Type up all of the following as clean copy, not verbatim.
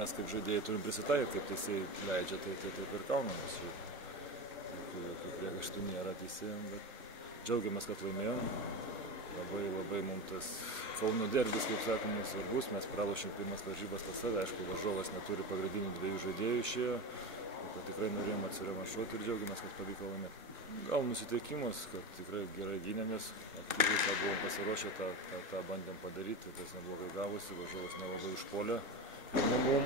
mes kaip žaidėjai turim prisitaikyti, kaip teisėjai leidžia, tai taip ir kaunamės. Kaip priekaištų nėra teisėjams, bet džiaugiamės, kad laimėjom. Labai mums tas Kauno derbis, kaip sakoma, svarbus. Mes pralošėm pirmas varžybas pas save, aišku, varžovas neturi pagrindinių dviejų žaidėjų išėjo, kad tikrai norėjom atsirevanšuoti ir džiaugiamės, kad pavyko laimėti. Gal nusiteikimas, kad tikrai gerai gynėmės, aktyviai tą buvom pasiruošę, tą bandėm padaryti, tas neblogai gavosi, varžovas nelabai užpuolė.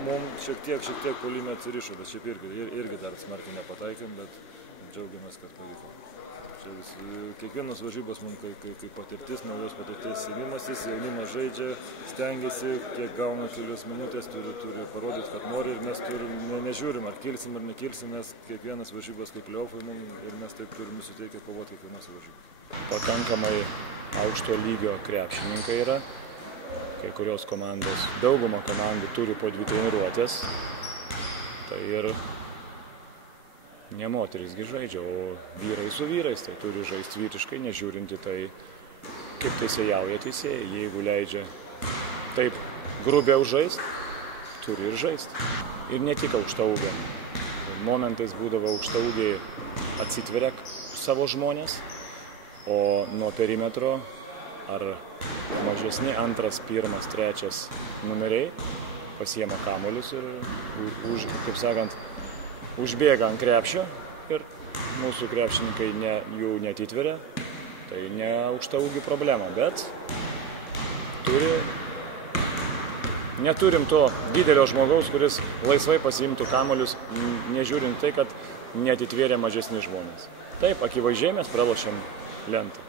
Mums šiek tiek puolime atsirišo, bet šiaip irgi dar smarkiai nepataikėm, bet džiaugiamės, kad pavyko. Kiekvienos varžybos mums kaip patirtis, naujos patirties sėmimasis, jaunimas žaidžia, stengiasi, kiek gauna kelios minutės, turi parodyti, kad nori ir mes nežiūrim, ar kilsim ar nekilsim, nes kiekvienas varžybos kaip pliofai mums ir mes taip turim nusiteikę kovoti kiekvienos varžybos. Pakankamai aukšto lygio krepšininkai yra, kai kurios komandos, dauguma komandų turi po 2 treniruotės, tai ir ne moterisgi žaidžia, o vyrai su vyrais, tai turi žaisti vyriškai, nežiūrinti tai, kaip teisėjauja teisėjai. Jeigu leidžia taip grubiau žaisti, turi ir žaisti. Ir ne tik aukštaūgė. Momentais būdavo aukštaūgiai atsitveria savo žmonės, o nuo perimetro ar mažesni 2, 1, 3 numeriai pasiema kamuolius ir, kaip sakant, užbėga ant krepšio ir mūsų krepšininkai jų netitveria, tai ne aukštaūgių problema, bet neturim to didelio žmogaus, kuris laisvai pasiimtų kamuolius, nežiūrint tai, kad netitvėrė mažesni žmonės. Taip, akivaizdžiai mes pralošėm lentą.